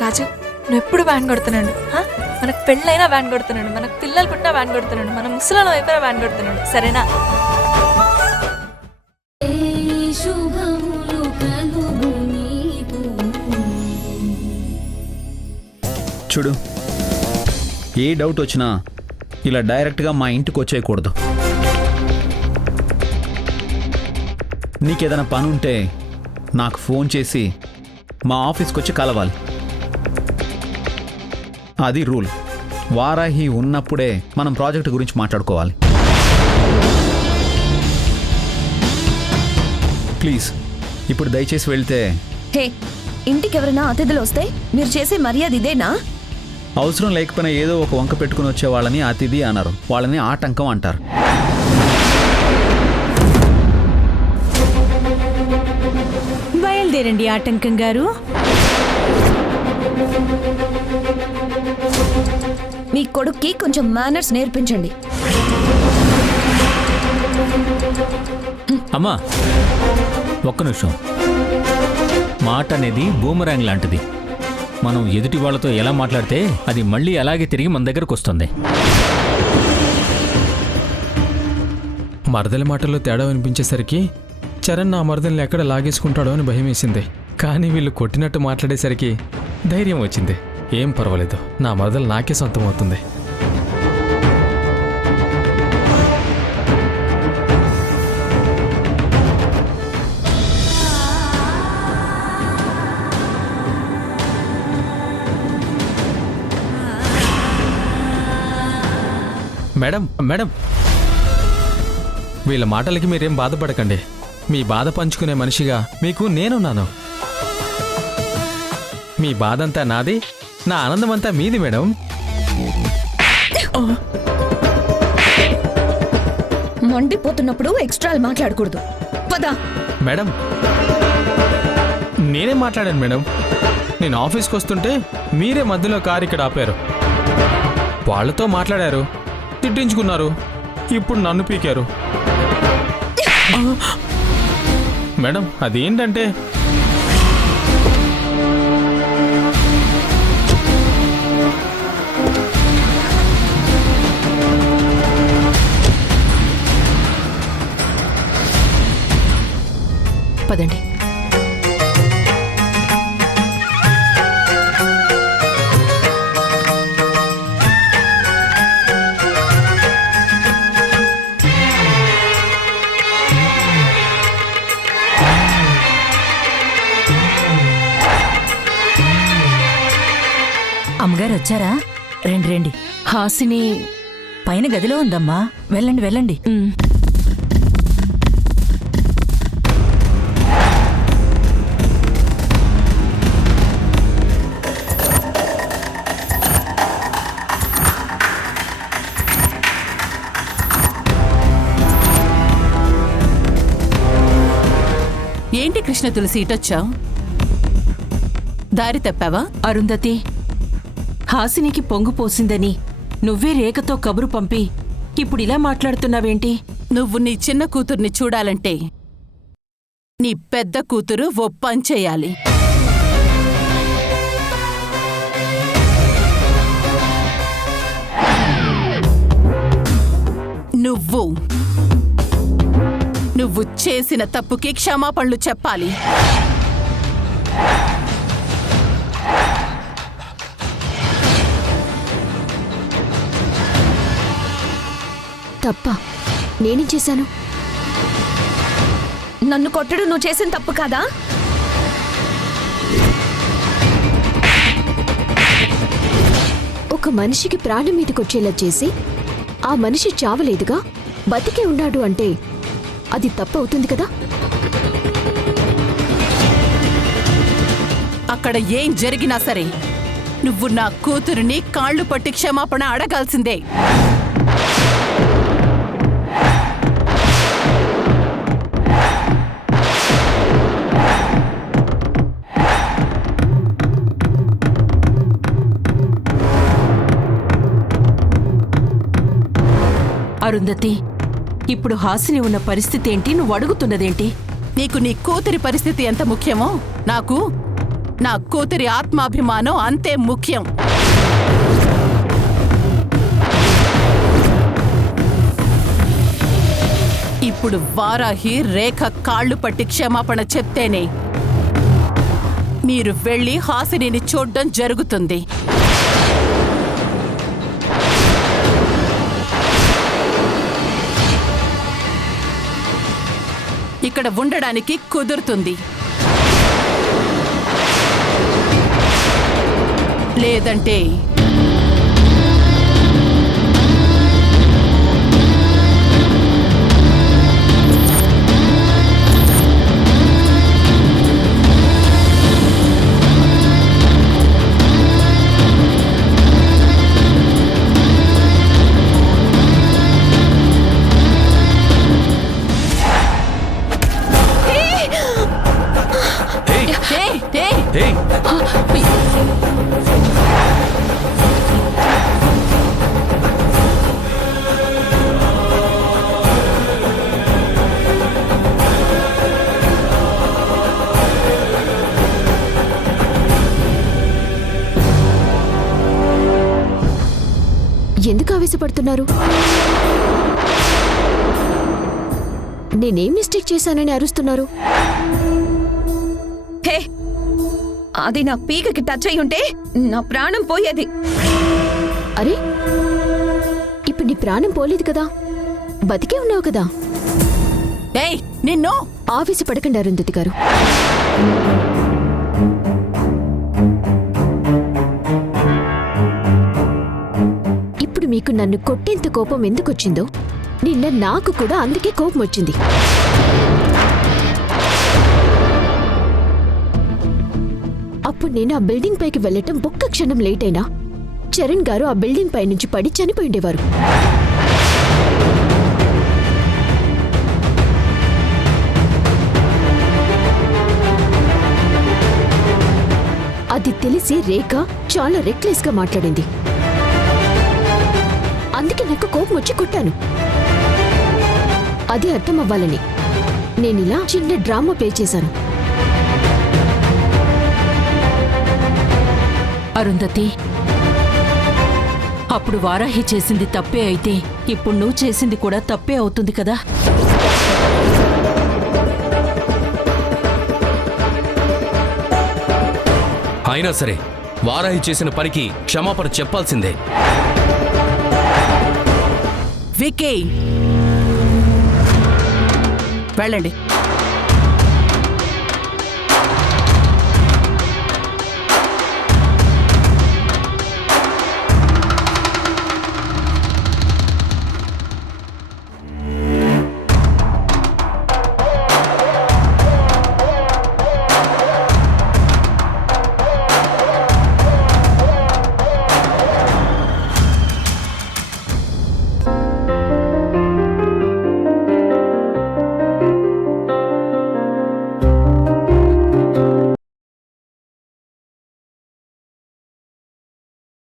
రాజు నువ్వు ఎప్పుడు వ్యాన్ కొడుతున్నాడు, మనకు పెళ్ళైనా వ్యాన్ కొడుతున్నాడు, మనకు పిల్లలు పుట్టినా వ్యాన్ కొడుతున్నాడు, మన ముసలాలో అయిపోయినా వ్యాన్ కొడుతున్నాడు, సరేనా? చూడు, ఏ డౌట్ వచ్చినా ఇలా డైరెక్ట్గా మా ఇంటికి వచ్చేయకూడదు. నీకేదైనా పని ఉంటే నాకు ఫోన్ చేసి మా ఆఫీస్కి వచ్చి కలవాలి. అది రూల్. వారాహి ఉన్నప్పుడే మనం ప్రాజెక్ట్ గురించి మాట్లాడుకోవాలి. ప్లీజ్ ఇప్పుడు దయచేసి వెళ్తే. హే, ఇంటికి ఎవరైనా అతిథులు వస్తే మీరు చేసే మర్యాద ఇదేనా? అవసరం లేకపోయినా ఏదో ఒక వంక పెట్టుకుని వచ్చే వాళ్ళని అతిథి అనరు, వాళ్ళని ఆటంకం అంటారు. బయలుదేరండి ఆటంకం గారు. మీ కొడుక్కి కొంచెం మేనర్స్ నేర్పించండి. అమ్మా ఒక్క నిమిషం. మాట అనేది బూమరాంగ్ లాంటిది. మనం ఎదుటి వాళ్ళతో ఎలా మాట్లాడితే అది మళ్ళీ అలాగే తిరిగి మన దగ్గరకు వస్తుంది. మరదల మాటల్లో తేడా వినిపించేసరికి చరణ్ నా మరదల్ని ఎక్కడ లాగేసుకుంటాడో అని భయం వేసింది. కానీ వీళ్ళు కొట్టినట్టు మాట్లాడేసరికి ధైర్యం వచ్చింది. ఏం పర్వాలేదు, నా మరదలు నాకే సొంతం అవుతుంది. మేడం మేడం, వీళ్ళ మాటలకి మీరేం బాధపడకండి. మీ బాధ పంచుకునే మనిషిగా మీకు నేనున్నాను. మీ బాధంతా నాది, నా ఆనందమంతా మీది మేడం. మండిపోతున్నప్పుడు ఎక్స్ట్రాలు మాట్లాడకూడదు. పదా. మేడం నేనేం మాట్లాడాను మేడం? నేను ఆఫీస్కి వస్తుంటే మీరే మధ్యలో కారు ఇక్కడ ఆపారు. వాళ్ళతో మాట్లాడారు, తిట్టించుకున్నారు, ఇప్పుడు నన్ను పీకారు. మేడం అదేంటంటే పదండి. అమ్మగారు వచ్చారా? రండి రండి. హాసిని పైన గదిలో ఉందమ్మా, వెళ్ళండి వెళ్ళండి. ఏంటి కృష్ణ తులసి ఇటొచ్చావు? దారి తప్పావా? అరుంధతి, హాసినికి పొంగు పోసిందని నువ్వే రేఖతో కబురు పంపి ఇప్పుడు ఇలా మాట్లాడుతున్నావేంటి? నువ్వు నీ చిన్న కూతుర్ని చూడాలంటే నీ పెద్ద కూతురు ఓ పని చేయాలి. నువ్వు చేసిన తప్పుకి క్షమాపణలు చెప్పాలి. తప్ప నేనేం చేశాను? నన్ను కొట్టడం నువ్వు చేసిన తప్పు కాదా? ఒక మనిషికి ప్రాణం మీదకొచ్చేలా చేసి ఆ మనిషి చావలేదుగా, బతికే ఉన్నాడు అంటే అది తప్పు అవుతుంది కదా? అక్కడ ఏం జరిగినా సరే నువ్వు నా కూతురిని కాళ్ళు పట్టి క్షమాపణ అడగాల్సిందే. అరుంధతి, ఇప్పుడు హాసిని ఉన్న పరిస్థితి ఏంటి? నువ్వు అడుగుతున్నదేంటి? నీకు నీ కూతురి పరిస్థితి ఎంత ముఖ్యమో నాకు నా కూతురి ఆత్మాభిమానం అంతే ముఖ్యం. ఇప్పుడు వారాహి రేఖ కాళ్ళు పట్టి క్షమాపణ చెప్తేనే మీరు వెళ్ళి హాసినిని చూడ్డం జరుగుతుంది. ఇక్కడ ఉండడానికి కుదురుతుంది, లేదంటే ఎందుకు ఆవేశపడుతున్నారు? నేనేం మిస్టేక్ చేశానని అరుస్తున్నారు? హే, అది నా పీకకి టచ్ అయి ఉంటే నా ప్రాణం పోయేది. అరే, ఇప్పుడు నీ ప్రాణం పోలేదు కదా, బతికే ఉన్నావు కదా. ఏయ్ నిన్ను! ఆవేశపడకండి అరుంధతి గారు. ఇప్పుడు మీకు నన్ను కొట్టేంత కోపం ఎందుకొచ్చిందో నిన్న నాకు కూడా అందుకే కోపం వచ్చింది. అప్పుడు నేను ఆ బిల్డింగ్ పైకి వెళ్ళటం ఒక్క క్షణం లేట్ అయినా చరణ్ గారు ఆ బిల్డింగ్ పై నుంచి పడి చనిపోయిండేవారు. అది తెలిసి రేఖ చాలా రెక్లెస్ గా మాట్లాడింది. అందుకే నాకు కోపం వచ్చి కొట్టాను. అది అర్థం అవ్వాలని నేనిలా చిన్న డ్రామా ప్లే చేశాను. అరుంధతి, అప్పుడు వారాహి చేసింది తప్పే అయితే ఇప్పుడు నువ్వు చేసింది కూడా తప్పే అవుతుంది కదా. అయినా సరే వారాహి చేసిన పనికి క్షమాపణ చెప్పాల్సిందే. వికీ, వెళ్ళండి.